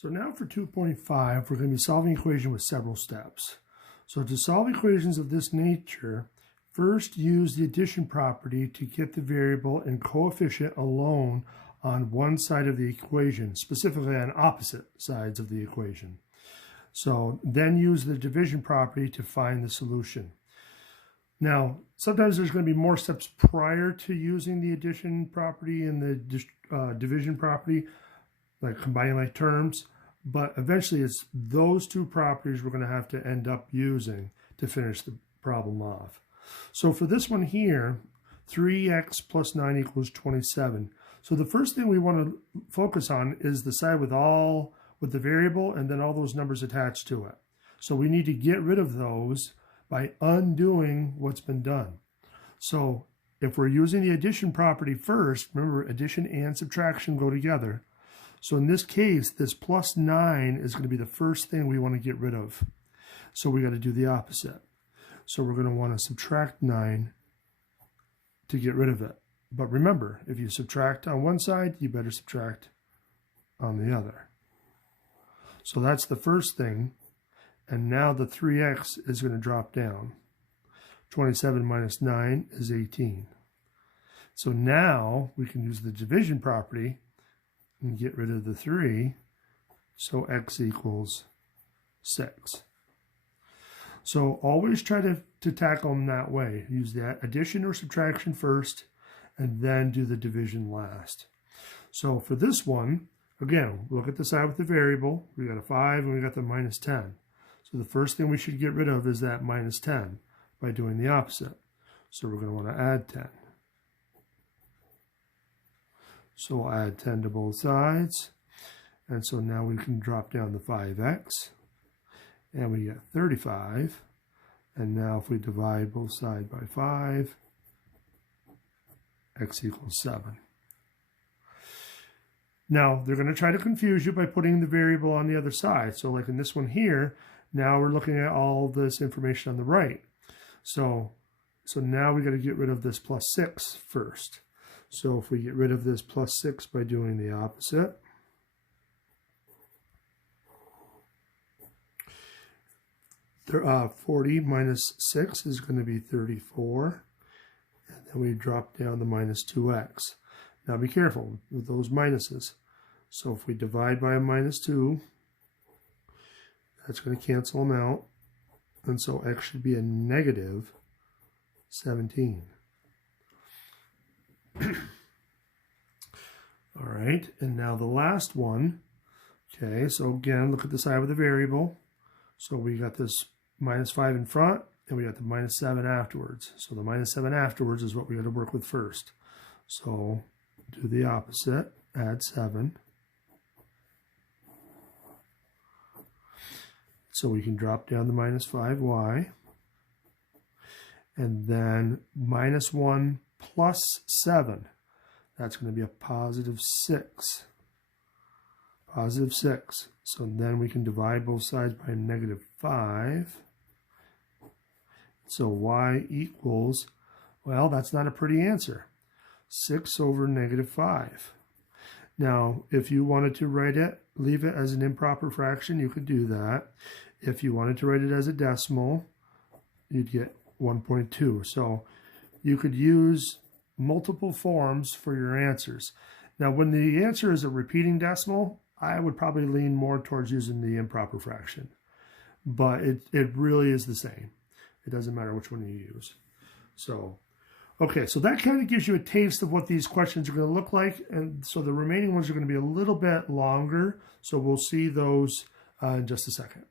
So now for 2.5, we're going to be solving equation with several steps. So to solve equations of this nature, first use the addition property to get the variable and coefficient alone on one side of the equation, specifically on opposite sides of the equation. So then use the division property to find the solution. Now, sometimes there's going to be more steps prior to using the addition property and the division property, like combining like terms, but eventually it's those two properties we're going to have to end up using to finish the problem off. So for this one here, 3x plus 9 equals 27. So the first thing we want to focus on is the side with the variable and then all those numbers attached to it. So we need to get rid of those by undoing what's been done. So if we're using the addition property first, remember addition and subtraction go together. So in this case, this plus 9 is going to be the first thing we want to get rid of. So we got to do the opposite. So we're going to want to subtract 9 to get rid of it. But remember, if you subtract on one side, you better subtract on the other. So that's the first thing. And now the 3x is going to drop down. 27 minus 9 is 18. So now we can use the division property and get rid of the 3. So x equals 6. So always try to tackle them that way. Use the addition or subtraction first and then do the division last. So for this one, again, look at the side with the variable. We got a 5 and we got the minus 10. So the first thing we should get rid of is that minus 10 by doing the opposite. So we're going to want to add 10. So we'll add 10 to both sides. And so now we can drop down the 5x. And we get 35. And now if we divide both sides by 5, x equals 7. Now, they're going to try to confuse you by putting the variable on the other side. So like in this one here, now we're looking at all this information on the right. So now we got to get rid of this plus 6 first. So if we get rid of this plus 6 by doing the opposite, there, 40 minus 6 is going to be 34. And then we drop down the minus 2x. Now be careful with those minuses. So if we divide by a minus 2, that's going to cancel them out. And so x should be a negative 17. All right, and now the last one. Okay, so again, look at the side with the variable. So we got this minus 5 in front, and we got the minus 7 afterwards. So the minus 7 afterwards is what we got to work with first. So do the opposite, add 7. So we can drop down the minus 5y. And then minus 1 plus 7. That's going to be a positive 6. Positive 6. So then we can divide both sides by negative 5. So y equals, well, that's not a pretty answer. 6 over negative 5. Now, if you wanted to write it, leave it as an improper fraction, you could do that. If you wanted to write it as a decimal, you'd get 1.2. So you could use multiple forms for your answers. Now, when the answer is a repeating decimal, I would probably lean more towards using the improper fraction. But it really is the same. It doesn't matter which one you use. So, okay, so that kind of gives you a taste of what these questions are going to look like. And so the remaining ones are going to be a little bit longer. So we'll see those in just a second.